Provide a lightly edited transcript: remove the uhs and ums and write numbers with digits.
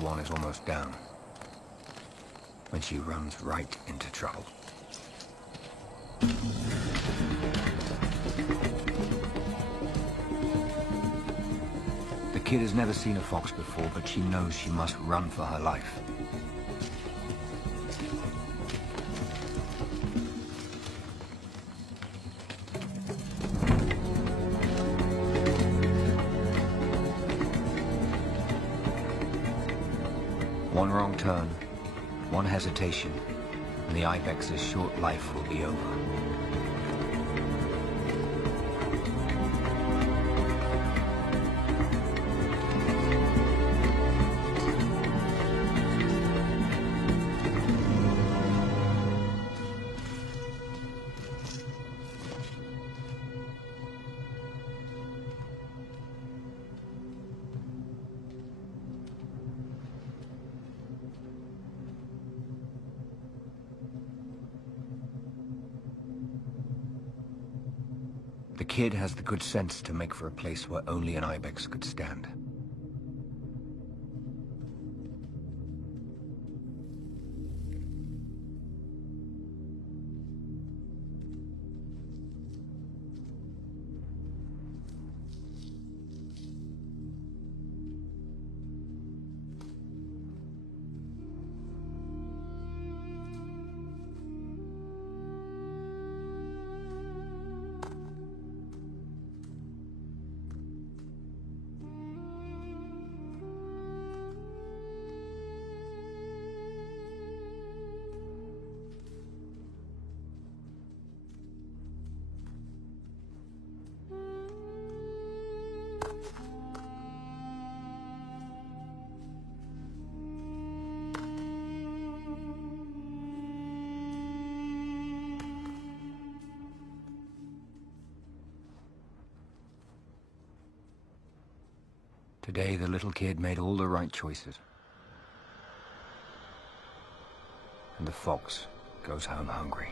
one is almost down when she runs right into trouble. The kid has never seen a fox before, but she knows she must run for her life. One wrong turn, one hesitation, and the ibex's short life will be over. The kid has the good sense to make for a place where only an ibex could stand. Today, the little kid made all the right choices. And the fox goes home hungry.